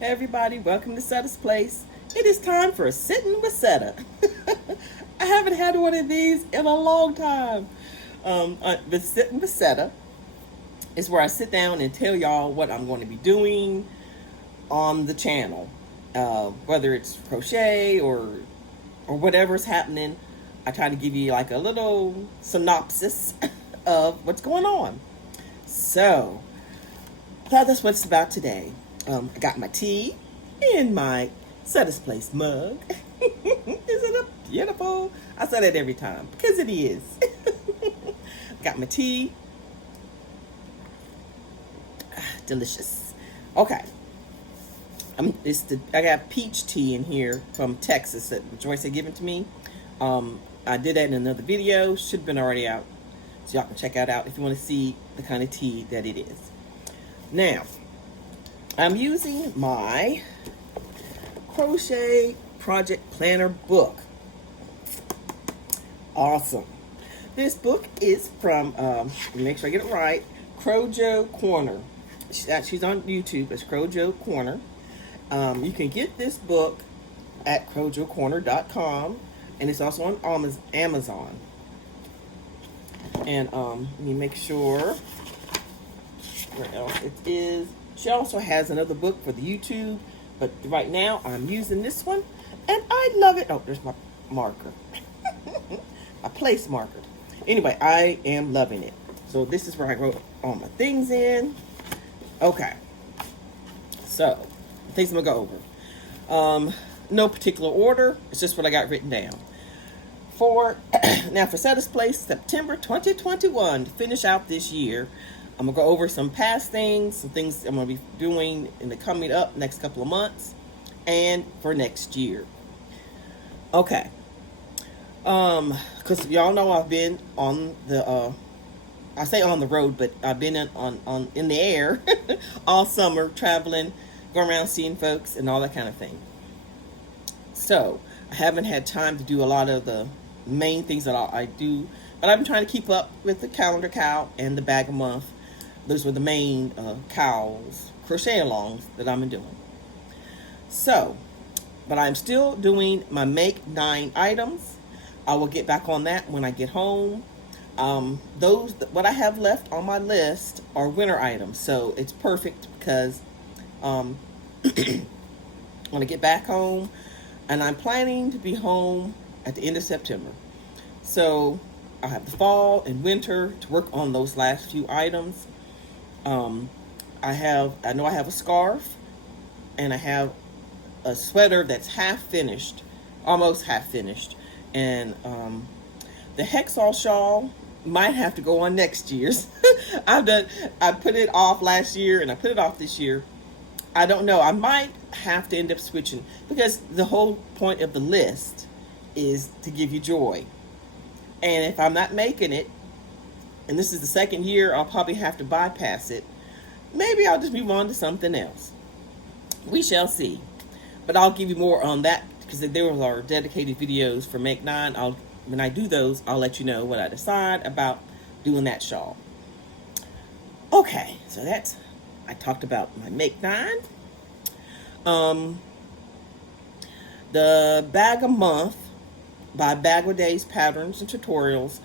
Hey everybody, welcome to Setta's Place. It is time for Sitting with Setta. I haven't had one of these in a long time. The Sitting with Setta is where I sit down and tell y'all what I'm going to be doing on the channel. Whether it's crochet or whatever's happening, I try to give you like a little synopsis of what's going on. So, that's what it's about today. I got my tea in my Setta's Place mug. Isn't it beautiful? I say that every time because it is. Got my tea. Delicious. Okay. I got peach tea in here from Texas that Joyce had given to me. I did that in another video. Should have been already out. So y'all can check that out if you want to see the kind of tea that it is. Now, I'm using my Crochet Project Planner book. Awesome. This book is from, make sure I get it right, Crochet Corner. She's on YouTube as Crochet Corner. You can get this book at crochetcorner.com, and it's also on Amazon. And let me make sure where else it is. She also has another book for the YouTube, but right now I'm using this one, and I love it. Oh, there's my marker. My place marker. Anyway, I am loving it. So this is where I wrote all my things in. Okay. So, things I'm going to go over. No particular order. It's just what I got written down. Now for Setta's Place, September 2021, to finish out this year, I'm going to go over some past things, some things I'm going to be doing in the coming up next couple of months, and for next year. Okay. Because y'all know I've been on the, I say on the road, but I've been in the air all summer, traveling, going around seeing folks and all that kind of thing. So, I haven't had time to do a lot of the main things that I do, but I've been trying to keep up with the calendar cow and the bag a month. Those were the main cows, crochet alongs that I'm doing. So, but I'm still doing my make 9 items. I will get back on that when I get home. What I have left on my list are winter items, so it's perfect because when I get back home, and I'm planning to be home at the end of September. So I have the fall and winter to work on those last few items. I know I have a scarf, and I have a sweater that's half finished, almost half finished, and the Hexall shawl might have to go on next year's. I put it off last year and I put it off this year. I don't know. I might have to end up switching because the whole point of the list is to give you joy. And if I'm not making it, and this is the second year, I'll probably have to bypass it. Maybe I'll just move on to something else. We shall see. But I'll give you more on that because there are dedicated videos for Make 9. When I do those, I'll let you know what I decide about doing that shawl. Okay, so I talked about my Make 9. The Bag a Month by Bag a Days Patterns and Tutorials.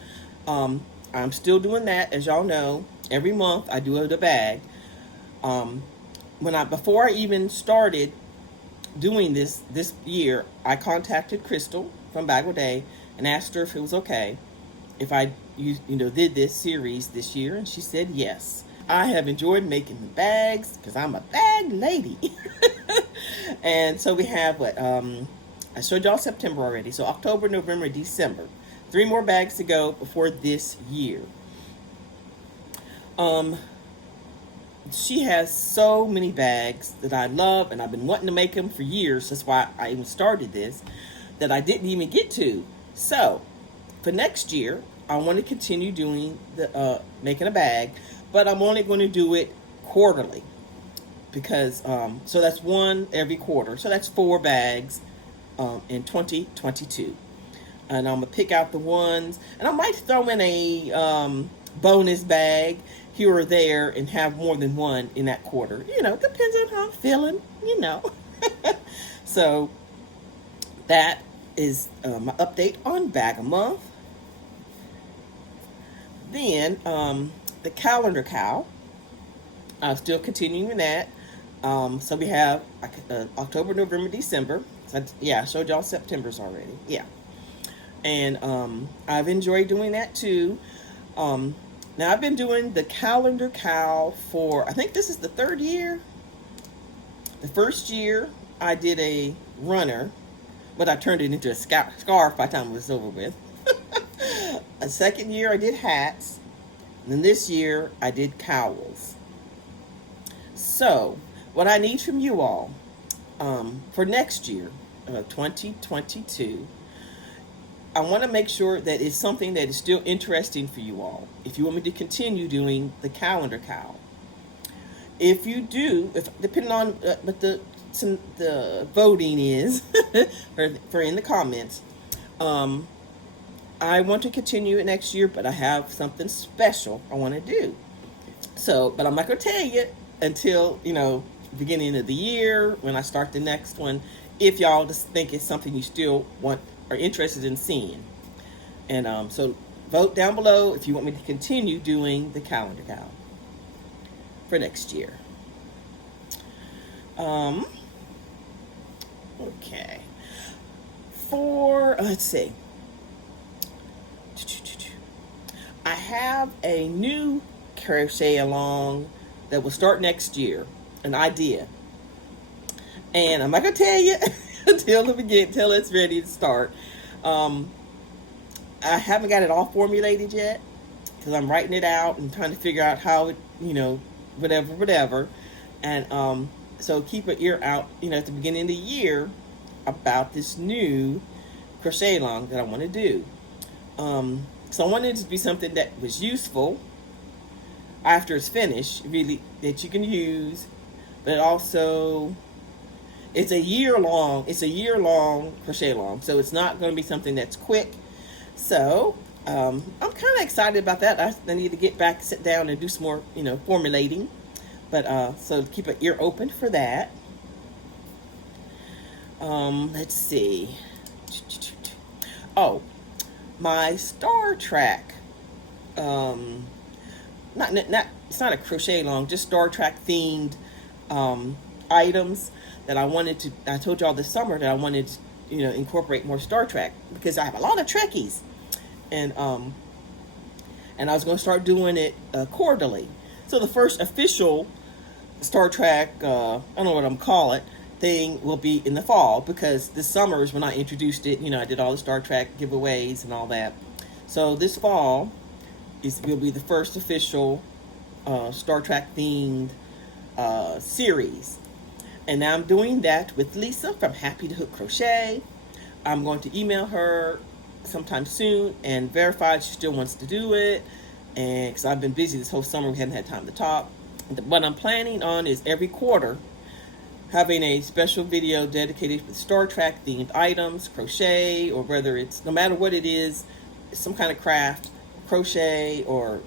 I'm still doing that, as y'all know. Every month I do the bag. Before I even started doing this year, I contacted Crystal from Bag a Day and asked her if it was okay if I did this series this year, and she said yes. I have enjoyed making the bags because I'm a bag lady. And so we have I showed y'all September already. So October, November, December. 3 more bags to go before this year. She has so many bags that I love, and I've been wanting to make them for years. That's why I even started this, that I didn't even get to. So for next year, I want to continue doing the making a bag, but I'm only going to do it quarterly because so that's 1 every quarter. So that's 4 bags in 2022, and I'm gonna pick out the ones, and I might throw in a bonus bag here or there and have more than one in that quarter. You know, depends on how I'm feeling, you know. So that is my update on Bag a Month. Then the calendar cow. I'm still continuing that. So we have October, November, December. So yeah, I showed y'all September's already. Yeah. And I've enjoyed doing that too. Now I've been doing the calendar cow for, I think this is the 3rd year. The first year I did a runner, but I turned it into a scarf by the time it was over with. A second year I did hats. And then this year I did cowls. So what I need from you all for next year, 2022, I want to make sure that it's something that is still interesting for you all. If you want me to continue doing the calendar cow. If you do, depending on what the voting is for in the comments, I want to continue it next year, but I have something special I want to do. So, but I'm not going to tell you until, you know, beginning of the year when I start the next one, if y'all just think it's something you still are interested in seeing. And so vote down below if you want me to continue doing the calendar cow for next year. Okay. For, let's see. I have a new crochet along that will start next year, an idea. And I'm not going to tell you until it's ready to start. I haven't got it all formulated yet because I'm writing it out and trying to figure out how it, you know, whatever. And so keep an ear out, you know, at the beginning of the year about this new crochet along that I want to do. So I wanted it to be something that was useful after it's finished, really, that you can use, but also it's a year long crochet along, so it's not going to be something that's quick. So I'm kind of excited about that. I need to get back, sit down and do some more, you know, formulating, but so keep an ear open for that. Let's see. Oh, my Star Trek, it's not a crochet along, just Star Trek themed items that I told y'all this summer that I wanted to, you know, incorporate more Star Trek because I have a lot of Trekkies, and I was going to start doing it quarterly. So the first official Star Trek, I don't know what I'm calling it, thing will be in the fall, because this summer is when I introduced it. You know, I did all the Star Trek giveaways and all that. So this fall will be the first official Star Trek themed series. And now I'm doing that with Lisa from Happy to Hook Crochet. I'm going to email her sometime soon and verify she still wants to do it. And because I've been busy this whole summer, we hadn't had time to talk. What I'm planning on is every quarter having a special video dedicated with Star Trek themed items, crochet, or whether it's, no matter what it is, some kind of craft, crochet or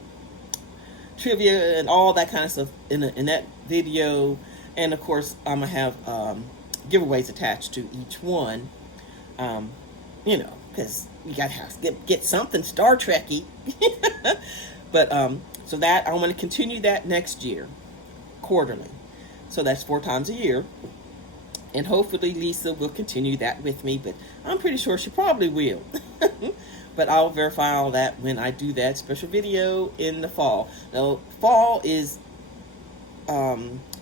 trivia and all that kind of stuff in that video. And of course, I'm going to have giveaways attached to each one, you know, because you got to get something Star Trek-y. But so that I want to continue that next year, quarterly. So that's 4 times a year. And hopefully Lisa will continue that with me, but I'm pretty sure she probably will. But I'll verify all that when I do that special video in the fall. Now, fall is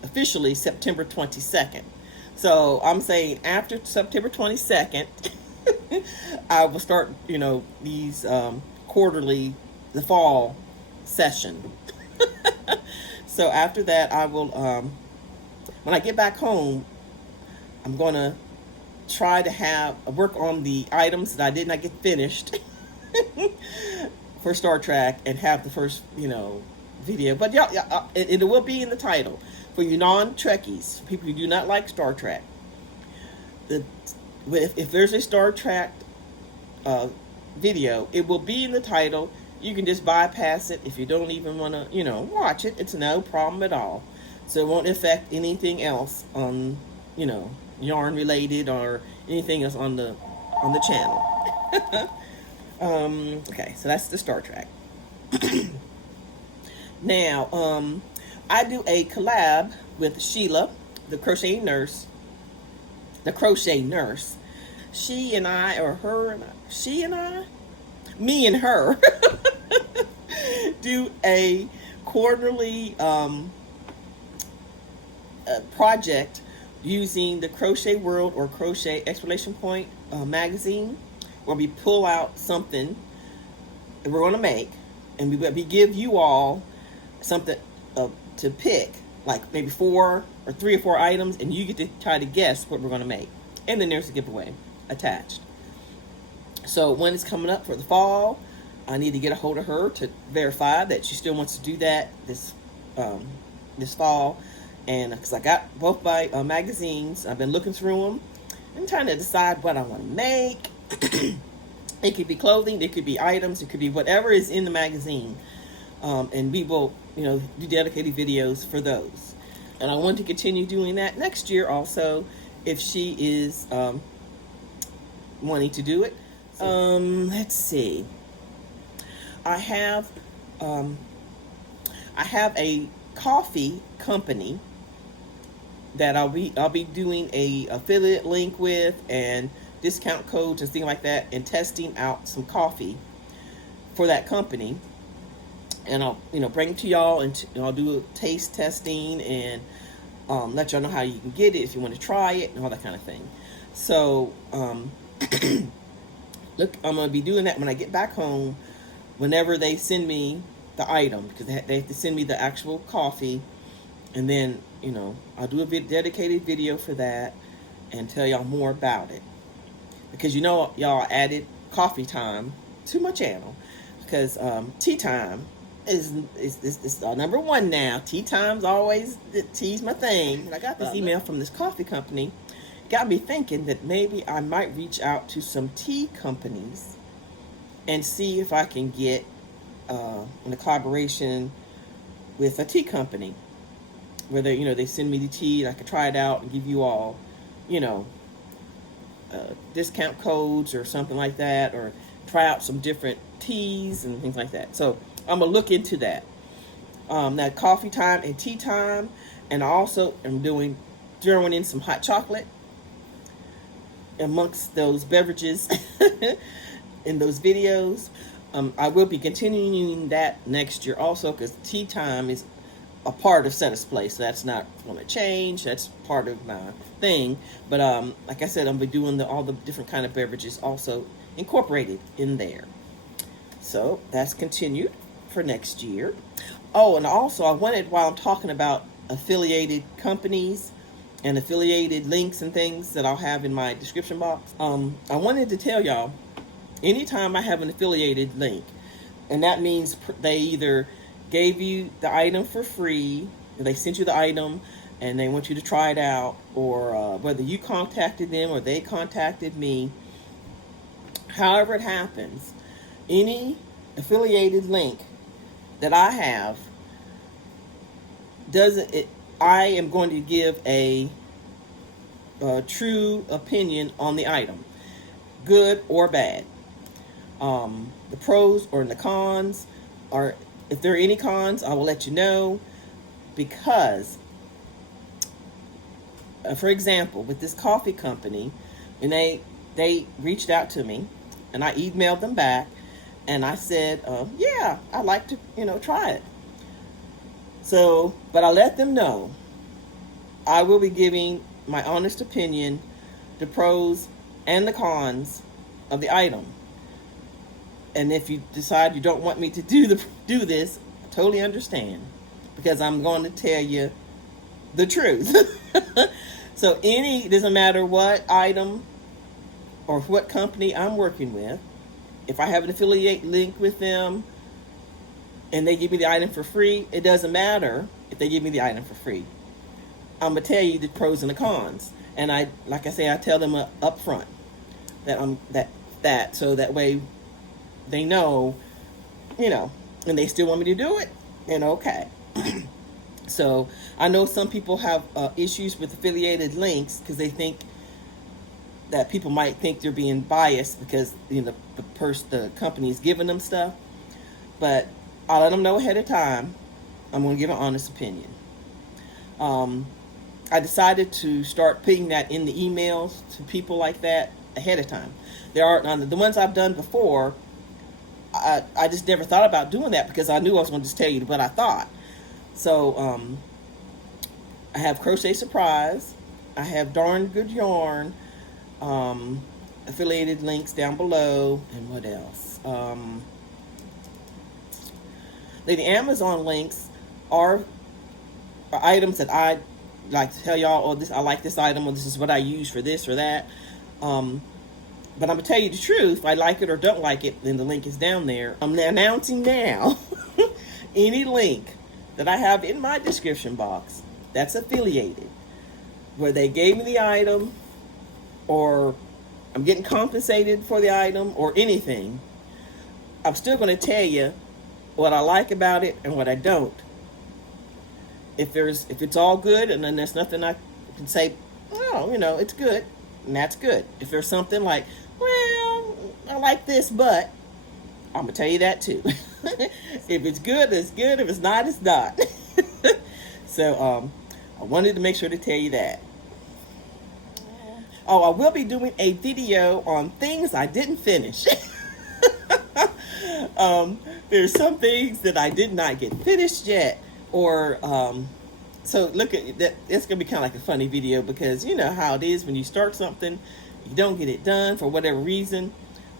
officially September 22nd. So I'm saying after September 22nd, I will start, you know, these quarterly, the fall session. So after that, I will, when I get back home, I'm going to try to work on the items that I did not get finished for Star Trek and have the first, you know, video. But yeah, it will be in the title. For you non-Trekkies, people who do not like Star Trek, if there's a Star Trek video, it will be in the title. you can just bypass it if you don't even want to, you know, watch it. It's no problem at all. So it won't affect anything else on, you know, yarn related or anything else on the channel. Okay, so that's the Star Trek. Now, I do a collab with Sheila, the crochet nurse. She and I, or her and I, she and I, me and her, do a quarterly project using the Crochet World or Crochet Exclamation Point magazine, where we pull out something that we're going to make, and we give you all something to pick, like maybe 4 or 3 or 4 items, and you get to try to guess what we're going to make. And then there's a giveaway attached. So when it's coming up for the fall, I need to get a hold of her to verify that she still wants to do that this fall. And because I got both my magazines, I've been looking through them and trying to decide what I want to make. It could be clothing, it could be items, it could be whatever is in the magazine. And we will, you know, do dedicated videos for those. And I want to continue doing that next year also, if she is wanting to do it. Let's see. I have a coffee company that I'll be doing a affiliate link with, and discount codes and things like that, and testing out some coffee for that company. And I'll, you know, bring it to y'all, and I'll do a taste testing and let y'all know how you can get it if you want to try it and all that kind of thing. So look, I'm going to be doing that when I get back home, whenever they send me the item, because they have to send me the actual coffee, and then, you know, I'll do a dedicated video for that and tell y'all more about it. Because, you know, y'all added coffee time to my channel, because tea time is number 1 now. Tea time's always, tea's my thing. And I got this email from this coffee company. Got me thinking that maybe I might reach out to some tea companies and see if I can get in a collaboration with a tea company, where they, you know, they send me the tea and I can try it out and give you all, you know, discount codes or something like that, or try out some different teas and things like that. So I'm gonna look into that. That coffee time and tea time, and I also am throwing in some hot chocolate amongst those beverages in those videos. I will be continuing that next year also, because tea time is a part of Setta's Place, so that's not going to change. That's part of my thing. But like I said, I'm going to be doing all the different kind of beverages also incorporated in there. So that's continued for next year. Oh, and also I wanted, while I'm talking about affiliated companies and affiliated links and things that I'll have in my description box, I wanted to tell y'all, anytime I have an affiliated link, and that means they either gave you the item for free, or they sent you the item and they want you to try it out, or whether you contacted them or they contacted me, however it happens, any affiliated link that I have, I am going to give a true opinion on the item, good or bad. The pros or the cons, or if there are any cons, I will let you know, because for example, with this coffee company, and they reached out to me, and I emailed them back, and I said, yeah, I'd like to, you know, try it. So, but I let them know I will be giving my honest opinion, the pros and the cons of the item. And if you decide you don't want me to do this, I totally understand, because I'm going to tell you the truth. So it doesn't matter what item or what company I'm working with, if I have an affiliate link with them and they give me the item for free, it doesn't matter if they give me the item for free. I'm gonna tell you the pros and the cons, and I tell them up front that so that way they know you know, and they still want me to do it, then okay. So I know some people have issues with affiliated links because they think that people might think they're being biased because, you know, the company is giving them stuff. But I'll let them know ahead of time. I'm going to give an honest opinion. I decided to start putting that in the emails to people like that ahead of time. There are the ones I've done before. I just never thought about doing that because I knew I was going to just tell you what I thought. So I have Crochet Surprise. I have Darn Good Yarn. Affiliated links down below. And what else? The Amazon links are items that I like to tell y'all, oh, this, I like this item, or this is what I use for this or that. But I'm going to tell you the truth. If I like it or don't like it, then the link is down there. I'm announcing now any link that I have in my description box that's affiliated, where they gave me the item, or I'm getting compensated for the item, or anything, I'm still going to tell you what I like about it and what I don't. If it's all good, and then there's nothing I can say, oh, you know, it's good, and that's good. If there's something like, well, I like this, but I'm gonna tell you that too. If it's good, it's good. If it's not, it's not. So I wanted to make sure to tell you that. Oh, I will be doing a video on things I didn't finish. There's some things that I did not get finished yet, or so look at that. It's gonna be kind of like a funny video because you know how it is when you start something, you don't get it done for whatever reason.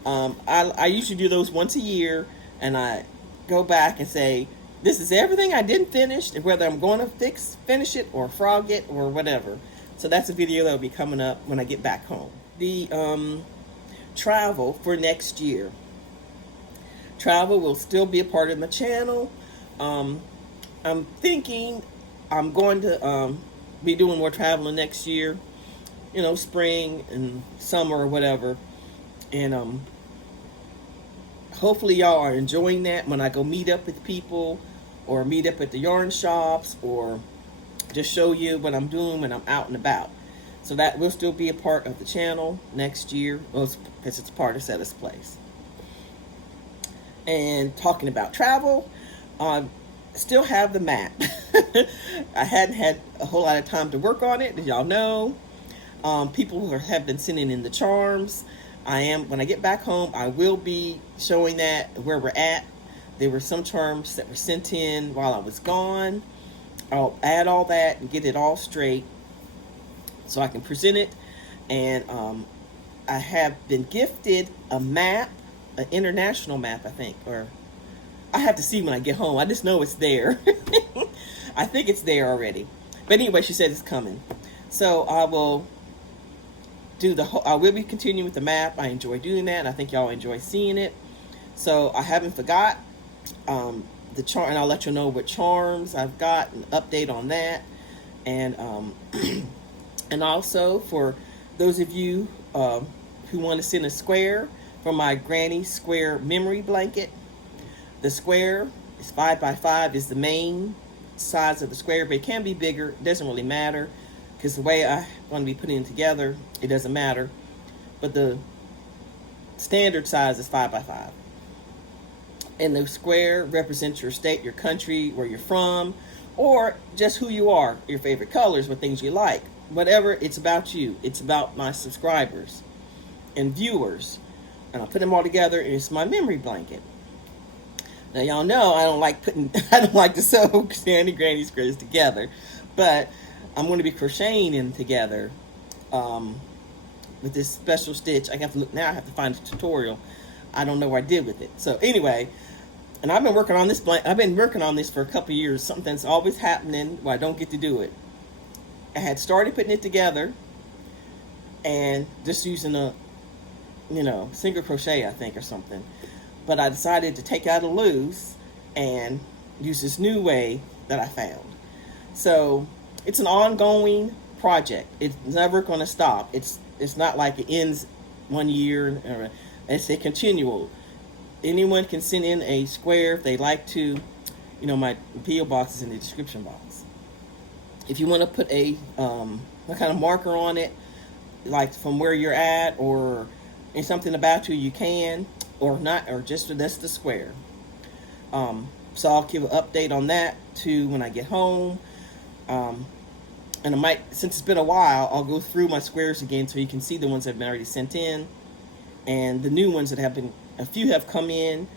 I usually do those once a year, and I go back and say, this is everything I didn't finish, and whether I'm going to finish it or frog it or whatever. So that's a video that will be coming up when I get back home. The travel for next year. Travel will still be a part of my channel. I'm thinking I'm going to be doing more traveling next year, you know, spring and summer or whatever. And hopefully y'all are enjoying that when I go meet up with people, or meet up at the yarn shops, or just show you what I'm doing when I'm out and about. So that will still be a part of the channel next year, because it's part of Setta's Place. And talking about travel, still have the map. I hadn't had a whole lot of time to work on it, as y'all know. People have been sending in the charms. When I get back home, I will be showing that where we're at. There were some charms that were sent in while I was gone. I'll add all that and get it all straight so I can present it. And I have been gifted a map, an international map, I think, or I have to see when I get home. I just know it's there. I think it's there already. But anyway, she said it's coming. So I will I will be continuing with the map. I enjoy doing that, and I think y'all enjoy seeing it. So I haven't forgot the charm, and I'll let you know what charms I've got, an update on that. And and also for those of you who want to send a square for my granny square memory blanket, the square is 5x5 is the main size of the square, but it can be bigger. It doesn't really matter, because the way I want to be putting it together, it doesn't matter. But the standard size is 5x5. And the square represents your state, your country, where you're from, or just who you are, your favorite colors, what things you like. Whatever, it's about you. It's about my subscribers and viewers. And I put them all together, and it's my memory blanket. Now y'all know I don't like to sew Sandy Granny squares together, but I'm going to be crocheting them together with this special stitch. I have to look now. I have to find a tutorial. I don't know what I did with it. So anyway, and I've been working on this I've been working on this for a couple of years. Something's always happening where I don't get to do it. I had started putting it together and just using a, single crochet, I think, or something. But I decided to take out a loose and use this new way that I found. So it's an ongoing project. It's never going to stop. It's not like it ends one year. It's a continual. anyone can send in a square if they like to. You know, my PO box is in the description box. If you want to put a kind of marker on it, like from where you're at, or something about you can, or not, or just that's the square. So I'll give an update on that too when I get home. And I might, since it's been a while, I'll go through my squares again so you can see the ones that have been already sent in, and the new ones that have been, a few have come in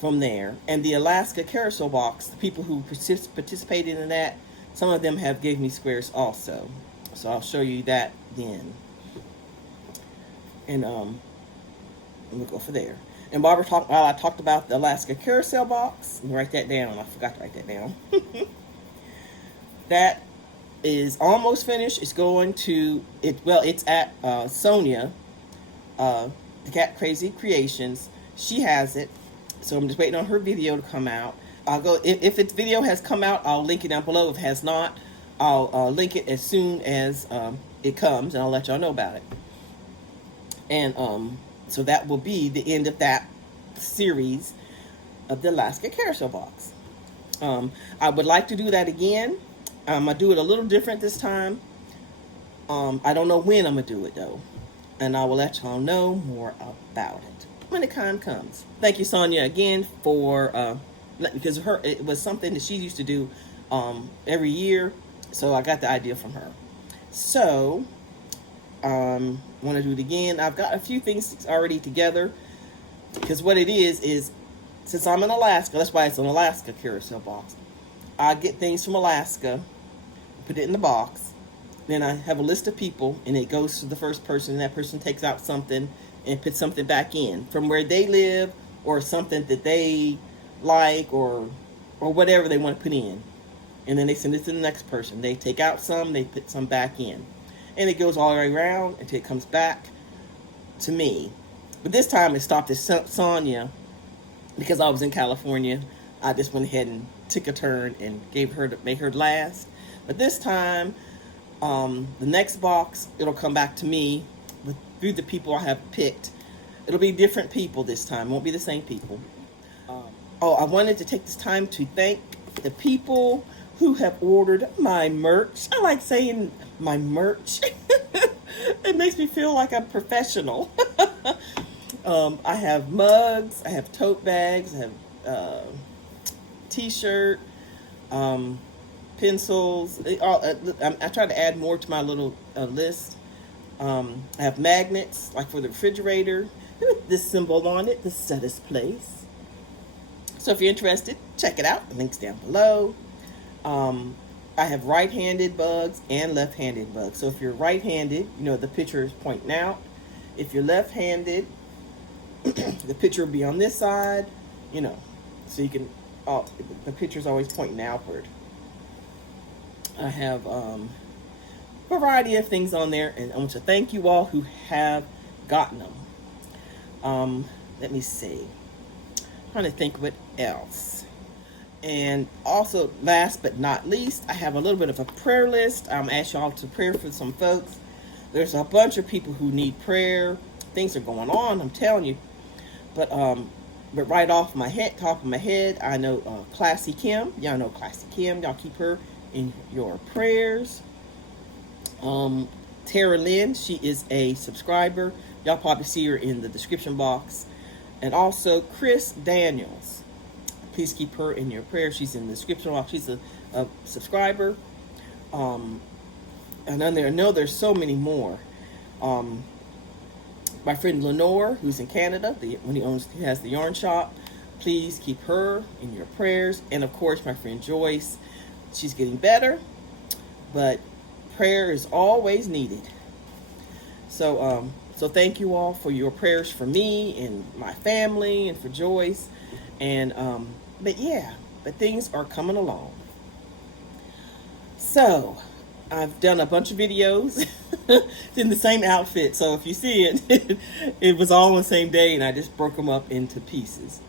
from there. And the Alaska carousel box, the people who participated in that, some of them have gave me squares also. So I'll show you that then. And we'll go for there. And Barbara talked, while I talked about the Alaska carousel box, write that down. I forgot to write that down. That is almost finished. It's going to it's at Sonia, the Cat Crazy Creations. She has it, so I'm just waiting on her video to come out. I'll go if its video has come out. I'll link it down below. If it has not, I'll link it as soon as it comes, and I'll let y'all know about it. And so that will be the end of that series of the Alaska carousel box. I would like to do that again. I do it a little different this time. I don't know when I'm gonna do it though, and I will let y'all know more about it when the time comes. Thank you, Sonia, again for because it was something that she used to do every year, so I got the idea from her. So want to do it again. I've got a few things already together, because what it is since I'm in Alaska, that's why it's an Alaska carousel box. I get things from Alaska, put it in the box, then I have a list of people, and it goes to the first person, and that person takes out something and puts something back in from where they live, or something that they like, or whatever they want to put in. And then they send it to the next person. They take out some, they put some back in. And it goes all the way around until it comes back to me. But this time it stopped at Sonia, because I was in California. I just went ahead and took a turn and made her last. But this time, the next box, it'll come back to me through the people I have picked. It'll be different people this time. It won't be the same people. I wanted to take this time to thank the people who have ordered my merch. I like saying my merch. It makes me feel like I'm professional. I have mugs, I have tote bags, I have t-shirt, pencils. I try to add more to my little list. I have magnets, like for the refrigerator, with this symbol on it, the Setta's Place. So if you're interested, check it out. The link's down below. I have right-handed bugs and left-handed bugs. So if you're right-handed, you know, the picture is pointing out. If you're left-handed, the picture will be on this side, you know, so you can, the picture's always pointing outward. I have a variety of things on there, and I want to thank you all who have gotten them. Let me see. I'm trying to think what else. And also, last but not least, I have a little bit of a prayer list. I'm asking y'all to pray for some folks. There's a bunch of people who need prayer. Things are going on, I'm telling you. But right off my head, top of my head, I know Classy Kim. Y'all know Classy Kim. Y'all keep her in your prayers. Tara Lynn, she is a subscriber. Y'all probably see her in the description box. And also Chris Daniels. Please keep her in your prayers. She's in the description box. She's a subscriber. And then I know there's so many more. My friend Lenore, who's in Canada, he has the yarn shop. Please keep her in your prayers. And of course, my friend Joyce. She's getting better, but prayer is always needed. So, so thank you all for your prayers for me and my family and for Joyce. And but things are coming along. So I've done a bunch of videos in the same outfit. So if you see it, it was all on the same day, and I just broke them up into pieces.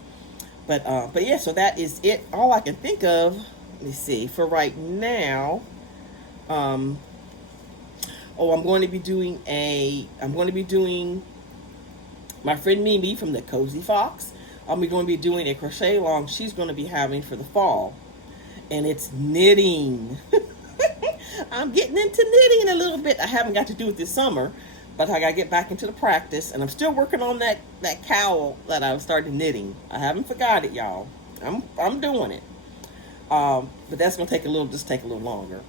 But yeah, so that is it. All I can think of. Let me see. For right now, I'm going to be doing my friend Mimi from the Cozy Fox. I'm going to be doing a crochet along she's going to be having for the fall. And it's knitting. I'm getting into knitting a little bit. I haven't got to do it this summer, but I got to get back into the practice. And I'm still working on that cowl that I started knitting. I haven't forgot it, y'all. I'm doing it. But that's going to take a little longer.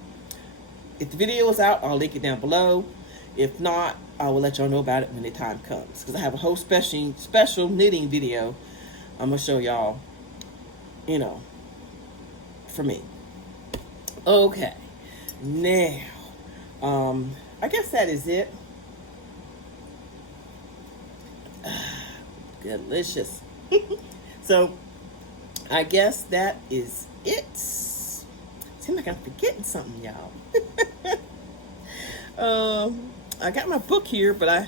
If the video is out, I'll link it down below. If not, I will let y'all know about it when the time comes. Because I have a whole special knitting video I'm going to show y'all, you know, for me. Okay. Now, I guess that is it. Delicious. So, I guess that is it. Seems like I'm forgetting something, y'all. I got my book here, but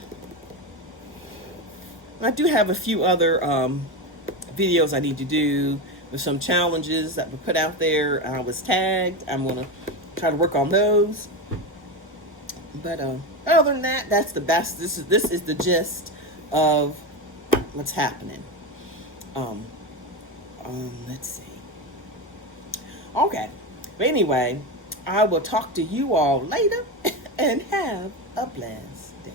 I do have a few other videos I need to do with some challenges that were put out there. I was tagged. I'm gonna try to work on those. But other than that, that's the best. This is the gist of what's happening. Let's see. Okay. But anyway, I will talk to you all later and have a blessed day.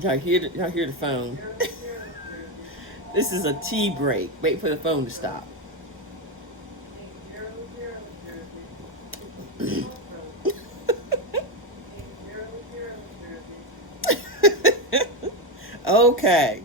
Y'all hear the phone. This is a tea break. Wait for the phone to stop. Okay.